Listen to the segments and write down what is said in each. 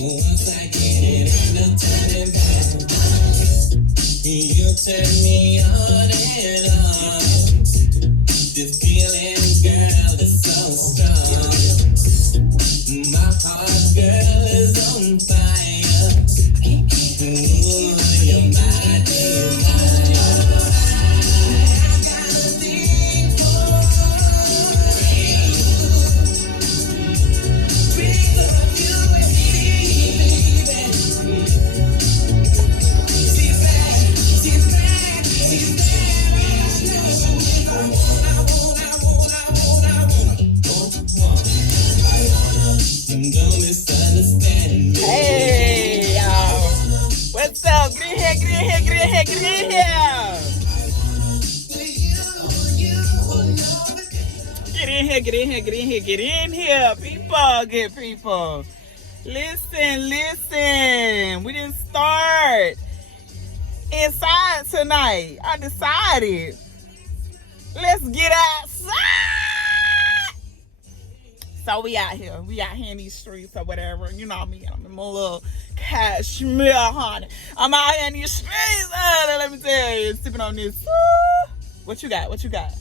Once I get it, ain't no turning back. You turn me on and on. This feeling, girl, is so strong. My heart, girl, is on fire. Ooh, you're my desire. I got a thing for you. Breathe of you and me, baby. She's bad, she's bad, she's bad. Don't misunderstand me. Hey, y'all. What's up? Get in here, get in here, get in here, get in here. Get in here, get in here, get in here, get in here. People, good people. Listen, listen. We didn't start inside tonight. I decided. Let's get outside. So we out here in these streets or whatever. You know me, I'm in my little cashmere, honey. I'm out here in these streets, let me tell you, sipping on this. What you got? What you got?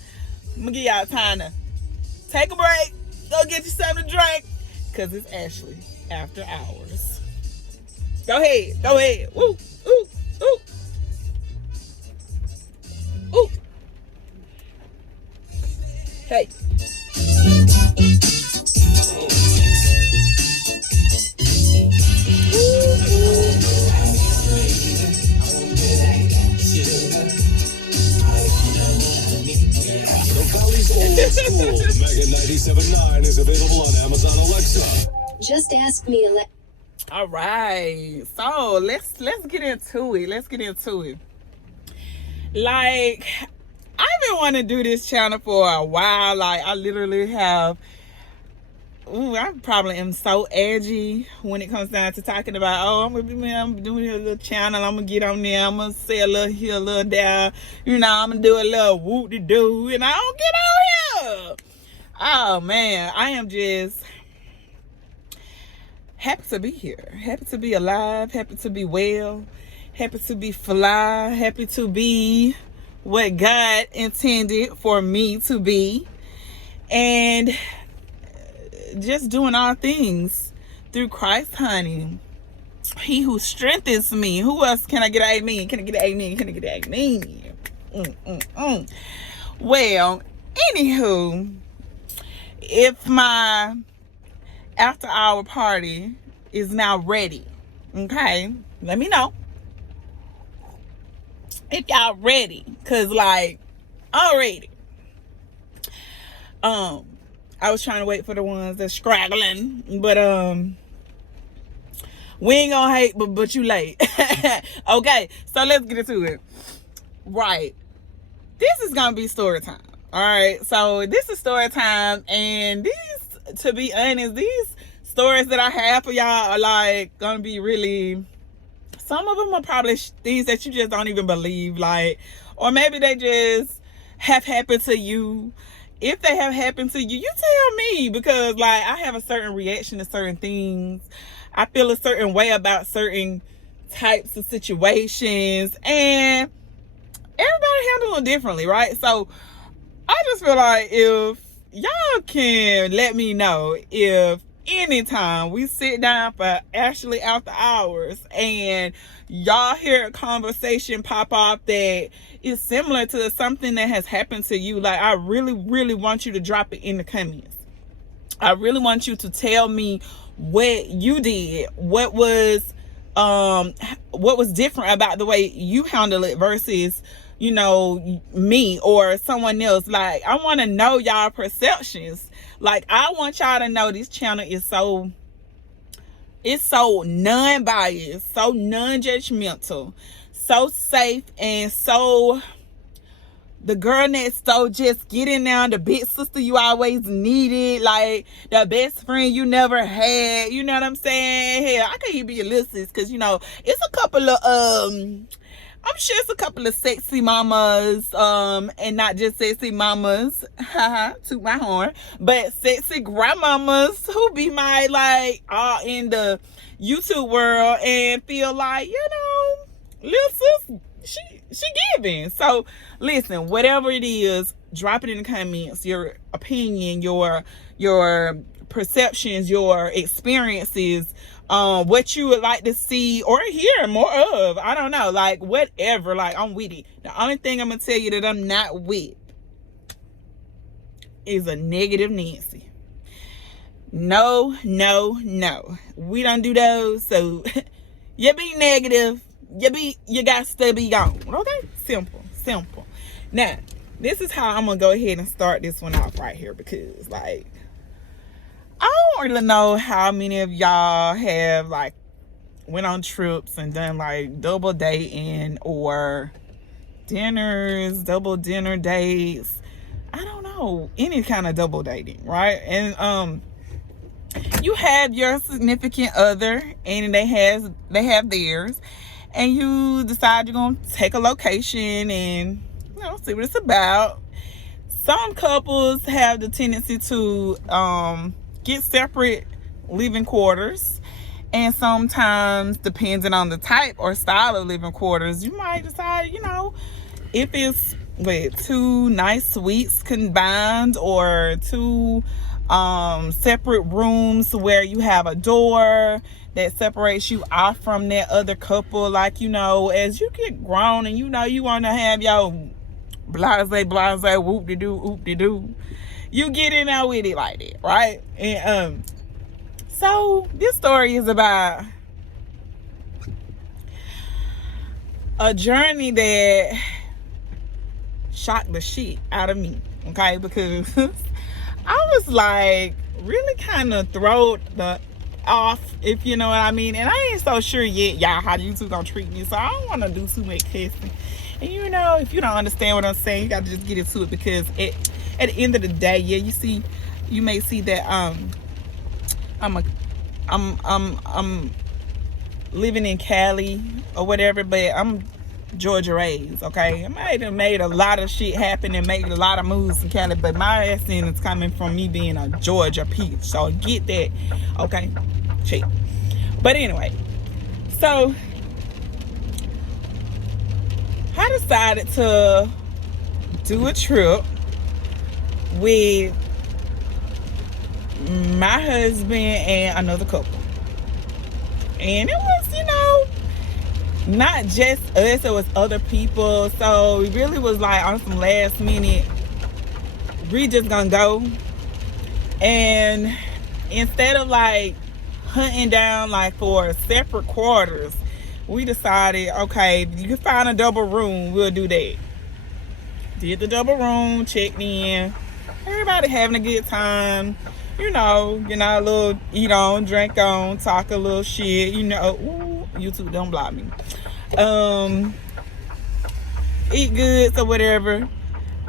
I'm gonna give y'all time to take a break, go get you something to drink, cause it's actually after hours. Go ahead, go ahead. Woo, ooh, ooh, ooh. Hey. School. Mega 97.9 is available on Amazon Alexa. Just ask me, Alexa. All right, so let's get into it. Let's get into it. Like, I've been wanting to do this channel for a while. Like, I literally have. I probably am so edgy when it comes down to talking about, I'm doing a little channel, I'm gonna get on there, I'm gonna say a little here, a little there, I'm gonna do a little whoop-de-doo, and I don't get on here. Oh man, I am just happy to be here, happy to be alive, happy to be well, happy to be fly, happy to be what God intended for me to be, and just doing all things through Christ, honey. He who strengthens me. Who else can I get an amen? Can I get an amen? Can I get an amen? Well, anywho, if my after hour party is now ready, okay, let me know if y'all ready, cause like I'm ready. I was trying to wait for the ones that's scraggling, but we ain't gonna hate, but you late. Okay, so let's get into it. Right, this is gonna be story time. All right, so this is story time, and these, to be honest, these stories that I have for y'all are like gonna be really. Some of them are probably things that you just don't even believe, like, or maybe they just have happened to you. If they have happened to you, you tell me, because like I have a certain reaction to certain things. I feel a certain way about certain types of situations, and everybody handles it differently, right? So I just feel like if y'all can let me know if anytime we sit down for actually after hours and y'all hear a conversation pop up that is similar to something that has happened to you, like I really, really want you to drop it in the comments. I really want you to tell me what you did, what was different about the way you handle it versus me or someone else. Like, I want to know y'all perceptions. Like, I want y'all to know this channel is so non-biased, so non-judgmental, so safe, and so the girl next door, just getting down, the big sister you always needed, like the best friend you never had, you know what I'm saying? Hell, I could even be a little sis, because it's a couple of I'm sure it's a couple of sexy mamas, and not just sexy mamas, haha, toot my horn, but sexy grandmamas who be my, like, all in the YouTube world and feel like, you know, little sis, she giving. So listen, whatever it is, drop it in the comments, your opinion, your perceptions, your experiences, what you would like to see or hear more of. I don't know, like, whatever. Like, I'm with it. The only thing I'm gonna tell you that I'm not with is a negative Nancy. No, we don't do those. So you be negative, you got to be gone. Okay, simple. Now, this is how I'm gonna go ahead and start this one off right here, because, like, I don't really know how many of y'all have, like, went on trips and done, like, double dating or dinners, double dinner dates. I don't know, any kind of double dating, right? And you have your significant other and they have theirs, and you decide you're gonna take a location and, you know, see what it's about. Some couples have the tendency to get separate living quarters, and sometimes, depending on the type or style of living quarters, you might decide, you know, if it's with two nice suites combined or two separate rooms where you have a door that separates you off from that other couple. Like, you know, as you get grown and, you know, you want to have your blase whoop-de-doo, you get in there with it like that, right? And so this story is about a journey that shocked the shit out of me, okay? Because I was, like, really kind of thrown off, if you know what I mean. And I ain't so sure yet, y'all, how you two gonna treat me. So I don't want to do too much cussing. And, you know, if you don't understand what I'm saying, you got to just get into it, because at the end of the day, yeah, you may see that I'm living in Cali or whatever, but I'm Georgia raised, okay? I might have made a lot of shit happen and made a lot of moves in Cali, but my accent is coming from me being a Georgia peach, so get that, okay? Check. But anyway, so I decided to do a trip with my husband and another couple. And it was, you know, not just us, it was other people. So it really was like on some last minute, we just gonna go. And instead of, like, hunting down, like, for separate quarters, we decided, okay, if you can find a double room, we'll do that. Did the double room, checked in, everybody having a good time, you know, a little eat on, drink on, talk a little shit, you know. Ooh, YouTube, don't block me. Eat good or whatever.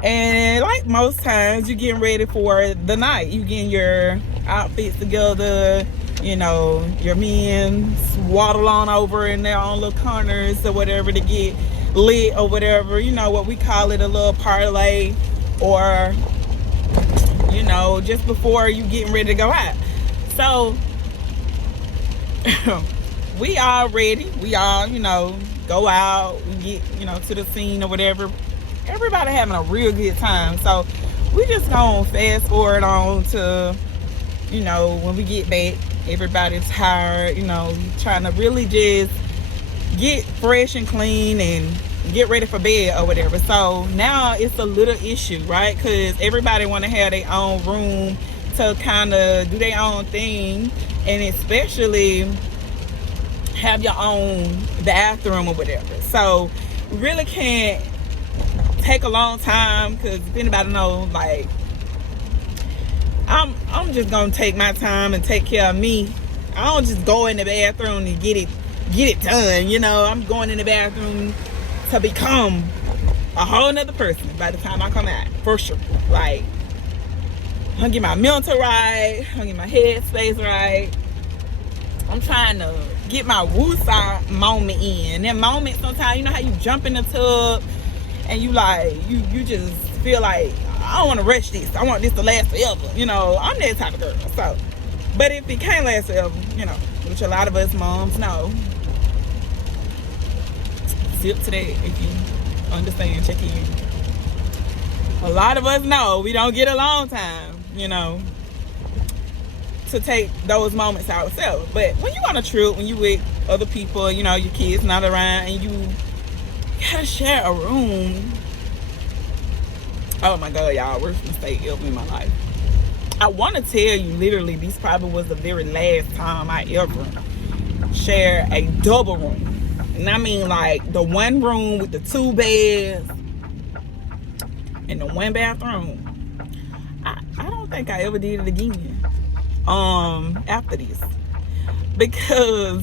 And like most times, you getting ready for the night. You getting your outfits together, you know, your men waddle on over in their own little corners or whatever to get lit or whatever, you know, what we call it, a little parlay, or, you know, just before you getting ready to go out. So we all ready, we all, you know, go out, we get, you know, to the scene or whatever, everybody having a real good time. So we just gonna fast forward on to, you know, when we get back, everybody's tired, you know, trying to really just get fresh and clean and get ready for bed or whatever. So now it's a little issue, right? Because everybody want to have their own room to kind of do their own thing, and especially have your own bathroom or whatever. So we really can't take a long time, because if anybody knows, like, I'm just gonna take my time and take care of me. I don't just go in the bathroom and get it done, you know. I'm going in the bathroom to become a whole nother person by the time I come out, for sure. Like, I'm gonna get my mental right, I'm gonna get my head space right, I'm trying to get my woosah moment in. That moment sometimes, you know how you jump in the tub and you like, you just feel like, I don't want to rush this. I want this to last forever. You know, I'm that type of girl. So, but if it can't last forever, you know, which a lot of us moms know, zip to that if you understand, check in. A lot of us know we don't get a long time, you know, to take those moments ourselves. But when you on a trip, when you with other people, you know, your kids not around, and you gotta share a room. Oh my God, y'all, worst mistake ever in my life. I want to tell you, literally, this probably was the very last time I ever shared a double room. And I mean like the one room with the 2 beds and the 1 bathroom. I don't think I ever did it again after this, because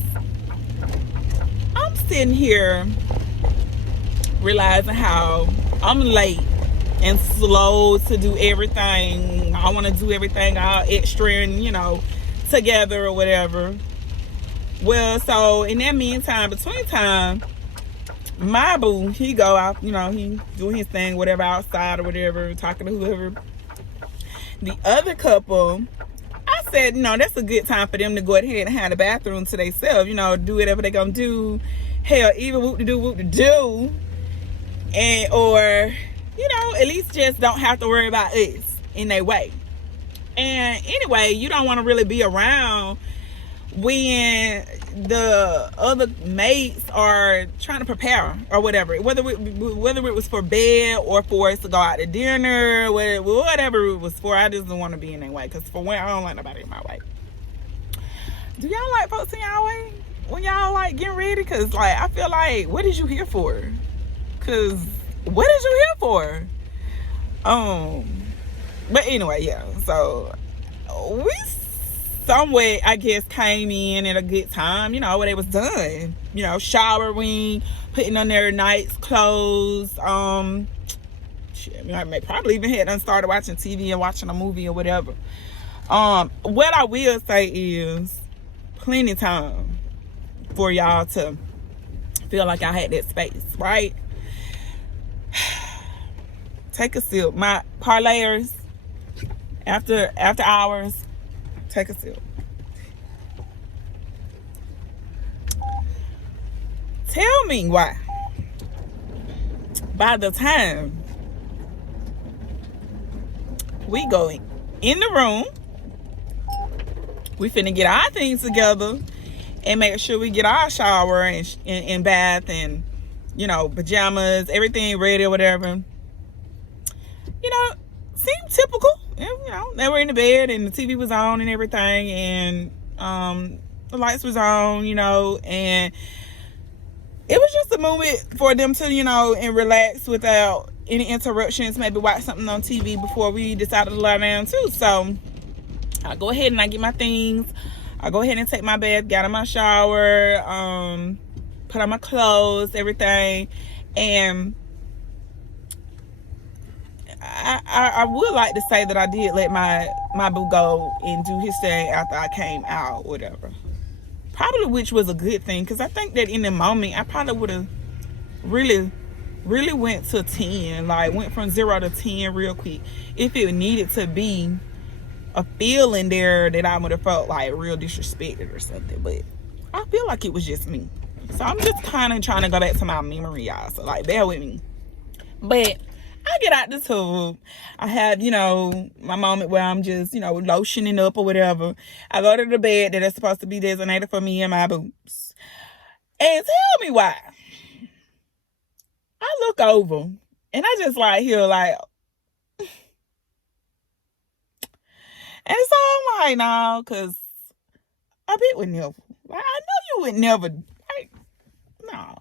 I'm sitting here realizing how I'm late and slow to do everything. I want to do everything all extra and, you know, together or whatever. Well, so in that meantime, between time, my boo, he go out, you know, he doing his thing, whatever, outside or whatever, talking to whoever. The other couple, I said, no, that's a good time for them to go ahead and have the bathroom to themselves, you know, do whatever they gonna do. Hell, even whoop-de-do, and or, you know, at least just don't have to worry about us in their way. And anyway, you don't want to really be around when the other mates are trying to prepare or whatever, whether it was for bed or for us to go out to dinner, whatever it was for. I just don't want to be in their way, because for one, I don't like nobody in my way. Do y'all like folks in y'all way when y'all like getting ready? Because like, I feel like, what is you here for? Because what is you here for? But anyway, yeah, so we somewhere, I guess, came in at a good time, you know, when it was done, you know, showering, putting on their nice clothes. Shit, I may probably even had done started watching TV and watching a movie or whatever. What I will say is plenty of time for y'all to feel like I had that space, right? Take a sip. My parlayers, after hours, take a sip. Tell me why, by the time we go in the room, we finna get our things together and make sure we get our shower and bath and, you know, pajamas, everything ready or whatever. You know, seemed typical. You know, they were in the bed and the TV was on and everything, and the lights was on, you know, and it was just a moment for them to, you know, and relax without any interruptions, maybe watch something on TV before we decided to lie down too. So I go ahead and I get my things. I go ahead and take my bath, got in my shower, put on my clothes, everything, and I would like to say that I did let my boo go and do his thing after I came out, whatever. Probably, which was a good thing, because I think that in the moment I probably would have really went to 10, like went from 0 to 10 real quick, if it needed to be a feeling there that I would have felt like real disrespected or something. But I feel like it was just me, so I'm just kind of trying to go back to my memory, y'all, so like bear with me. But I get out the tub. I have, you know, my moment where I'm just, you know, lotioning up or whatever. I go to the bed that is supposed to be designated for me and my boobs. And tell me why. I look over and I just like hear like, and so I'm like, no, because I bet would never. Like, I know you would never. Like, no.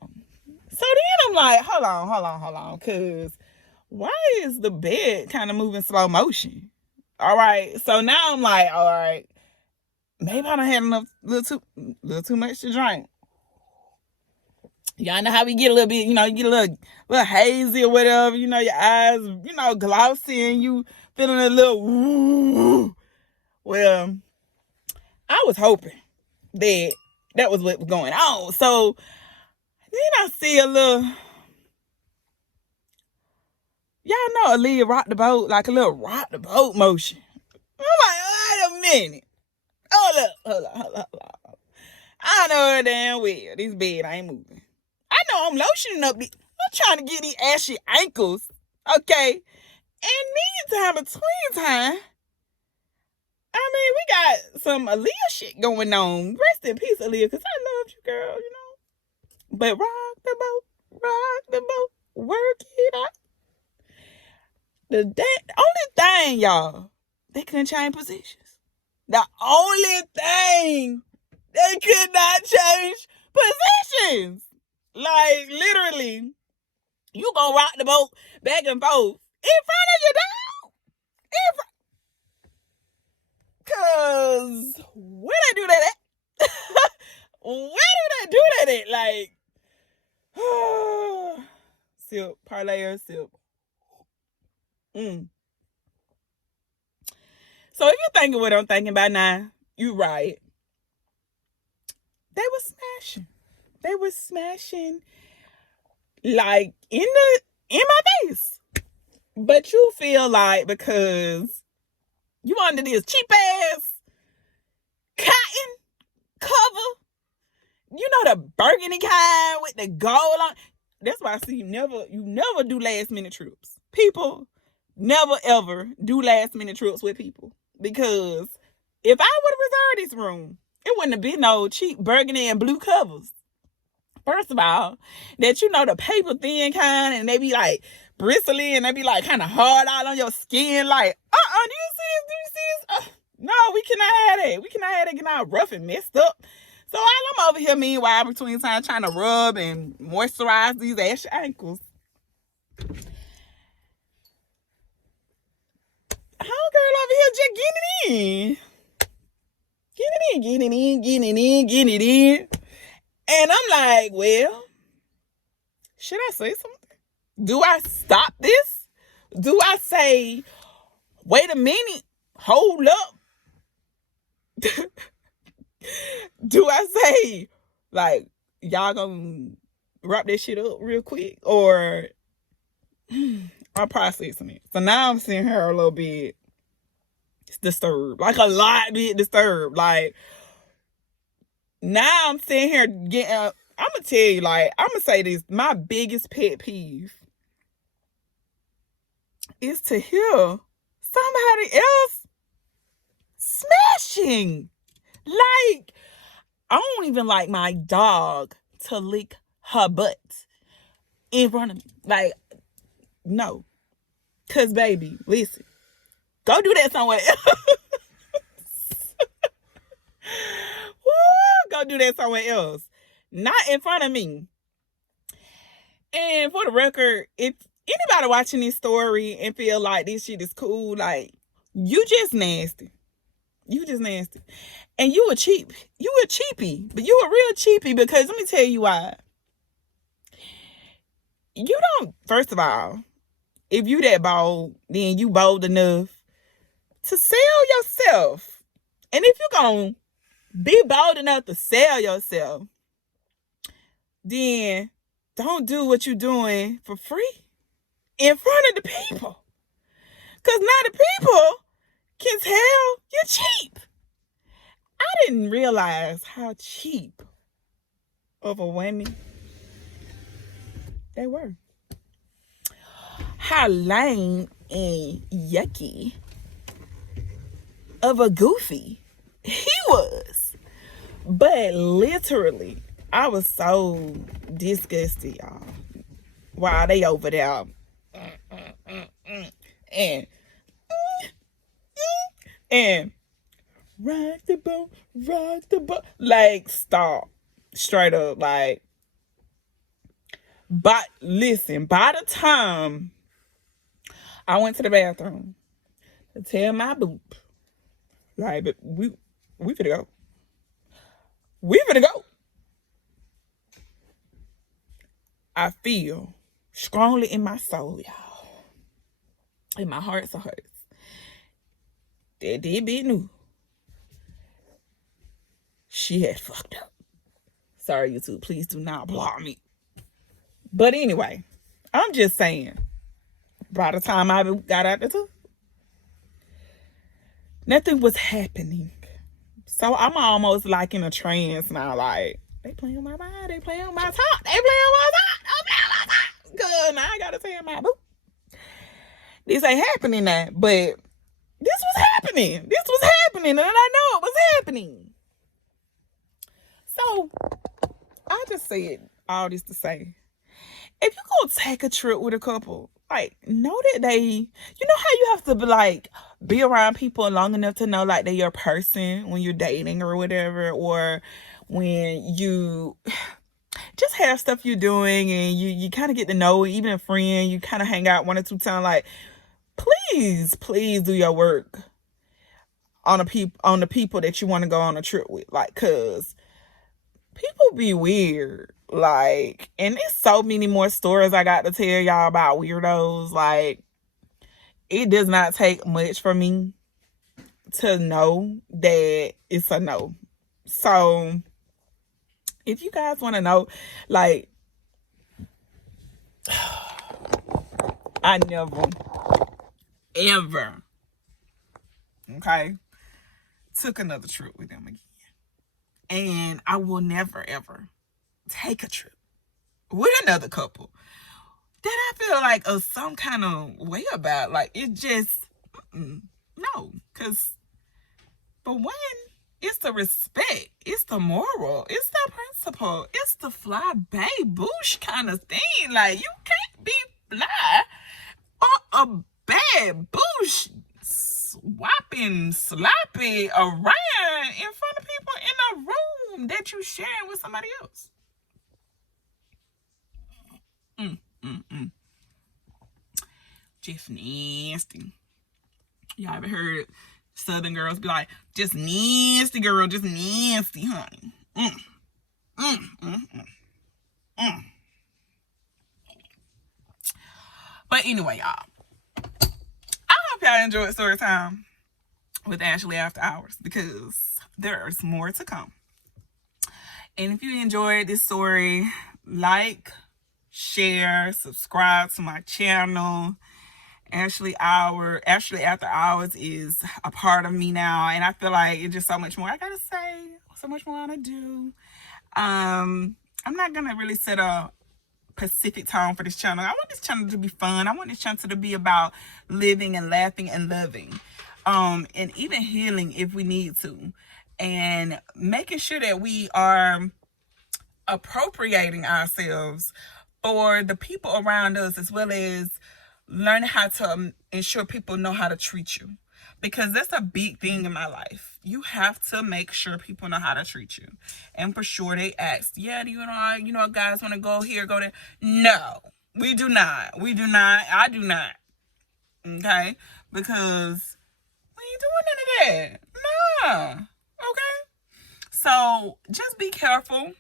So then I'm like, hold on, because why is the bed kind of moving slow motion? All right, so now I'm like, all right, maybe I done had enough, little too much to drink. Y'all know how we get a little bit, you know, you get a little hazy or whatever, you know, your eyes, you know, glossy, and you feeling a little, ooh. Well, I was hoping that was what was going on. So then I see a little, y'all know Aaliyah rock the boat, like a little rock the boat motion. I'm like, wait a minute. Hold up. I know damn well this bed ain't moving. I know I'm lotioning up. I'm trying to get these ashy ankles, okay? And meantime, between time, I mean, we got some Aaliyah shit going on. Rest in peace, Aaliyah, because I loved you, girl, you know. But rock the boat, work it out. The only thing, y'all, they couldn't change positions. The only thing they could not change positions. Like, literally, you gonna rock the boat back and forth in front of your dog. Cause where they do that at? Where do they do that at? Like, sip, parlay or sip. So if you're thinking what I'm thinking about now, you right. They were smashing like in my face. But you feel like because you under this cheap ass cotton cover, you know, the burgundy kind with the gold on. That's why I see you never do last minute trips. People never ever do last minute trips with people. Because if I would have reserved this room, it wouldn't have been no cheap burgundy and blue covers. First of all, that you know the paper thin kind, and they be like bristly, and they be like kind of hard out on your skin. Like, do you see this? No, we cannot have that. We cannot have that getting all rough and messed up. So I'm over here meanwhile between time trying to rub and moisturize these ashy ankles. Homegirl over here just getting it in. Getting it in. And I'm like, well, should I say something? Do I stop this? Do I say, wait a minute, hold up? Do I say, like, y'all gonna wrap that shit up real quick? Or I'm processing it. So now I'm seeing her a little bit disturbed. Like a lot bit disturbed. Like, now I'm sitting here getting, I'm going to tell you, like, I'm going to say this. My biggest pet peeve is to hear somebody else smashing. Like, I don't even like my dog to lick her butt in front of me. Like, no. Because, baby, listen. Go do that somewhere else. Go do that somewhere else. Not in front of me. And for the record, if anybody watching this story and feel like this shit is cool, like, you just nasty. You just nasty. And you a cheapie. But you a real cheapie because let me tell you why. You don't, first of all, if you that bold, then you bold enough to sell yourself. And if you're going to be bold enough to sell yourself, then don't do what you're doing for free in front of the people. Because now the people can tell you're cheap. I didn't realize how cheap of a women they were. How lame and yucky of a goofy he was. But literally, I was so disgusted, y'all. While they over there and rock the boat. Like, stop. Straight up, like. But listen, by the time I went to the bathroom to tell my boop, like, but we finna go. We finna go. I feel strongly in my soul, y'all, in my hearts of hearts, that did be new. she had fucked up. Sorry, YouTube. Please do not block me. But anyway, I'm just saying, by the time I got out the tub, nothing was happening. So I'm almost like in a trance now. Like, they playing on my mind. They playing on my top. They playing on my top. I'm playing on my top. Good. Now I got to tell my boo. This ain't happening now. But this was happening. This was happening. And I know it was happening. So, I just said all this to say, if you go take a trip with a couple, like, know that they, you know how you have to be, like, be around people long enough to know, like, they're your person when you're dating or whatever, or when you just have stuff you're doing and you kind of get to know, even a friend, you kind of hang out 1 or 2 times, like, please do your work on the people that you want to go on a trip with, like, cause people be weird, like, and there's so many more stories I got to tell y'all about weirdos. Like, it does not take much for me to know that it's a no. So, if you guys want to know, like, I never, ever, okay, took another trip with them again. And I will never, ever take a trip with another couple that I feel like some kind of way about. Like, it just, no. Because, for one, it's the respect. It's the moral. It's the principle. It's the fly bae boosh kind of thing. Like, you can't be fly or a bad boosh swapping sloppy around in front of people in a room that you sharing with somebody else. Just nasty. Y'all ever heard Southern girls be like, just nasty, girl, just nasty, honey. But anyway, y'all, I hope y'all enjoyed story time with Ashley After Hours, because there's more to come. And if you enjoyed this story, like, share, subscribe to my channel. Ashley After Hours is a part of me now, and I feel like it's just so much more I gotta say, so much more I wanna do. I'm not gonna really set a specific tone for this channel. I want this channel to be fun. I want this channel to be about living and laughing and loving, and even healing if we need to, and making sure that we are appropriating ourselves for the people around us, as well as learning how to ensure people know how to treat you, because that's a big thing in my life. You have to make sure people know how to treat you, and for sure they ask, yeah, do you know guys want to go here, go there? No, we do not. I do not. Okay, because we ain't doing none of that. Nah. Okay, so just be careful.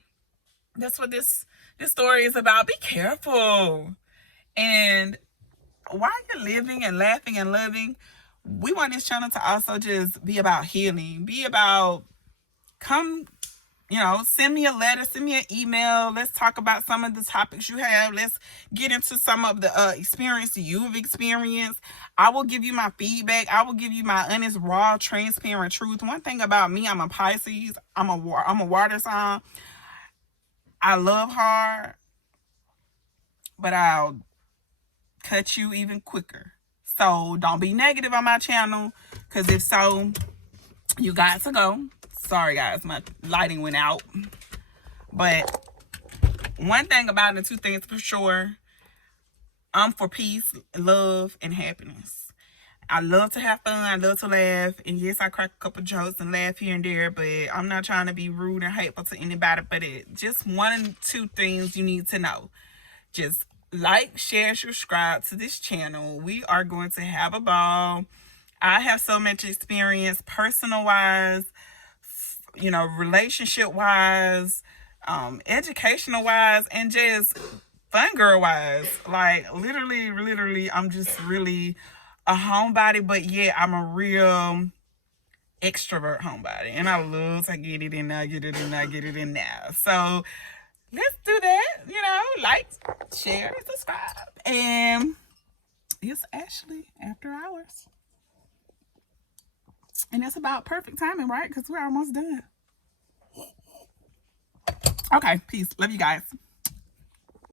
That's what this story is about. Be careful. And while you're living and laughing and loving, we want this channel to also just be about healing. Be about, send me a letter, send me an email. Let's talk about some of the topics you have. Let's get into some of the experience you've experienced. I will give you my feedback. I will give you my honest, raw, transparent truth. One thing about me, I'm a Pisces. I'm a water sign. I love hard, but I'll cut you even quicker. So don't be negative on my channel, because if so, you got to go. Sorry guys, my lighting went out. But one thing about it, 2 things for sure, I'm for peace, love, and happiness. I love to have fun. I love to laugh. And yes, I crack a couple jokes and laugh here and there, but I'm not trying to be rude or hateful to anybody. But just 1 or 2 things you need to know. Just like, share, subscribe to this channel. We are going to have a ball. I have so much experience, personal-wise, relationship-wise, educational-wise, and just fun girl-wise. Like, literally, I'm just really a homebody, but yeah, I'm a real extrovert homebody, and I love to get it in there, get it in there, get it in there. So let's do that. You know, like, share, and subscribe. And it's Ashley After Hours. And that's about perfect timing, right? Because we're almost done. Okay, peace. Love you guys.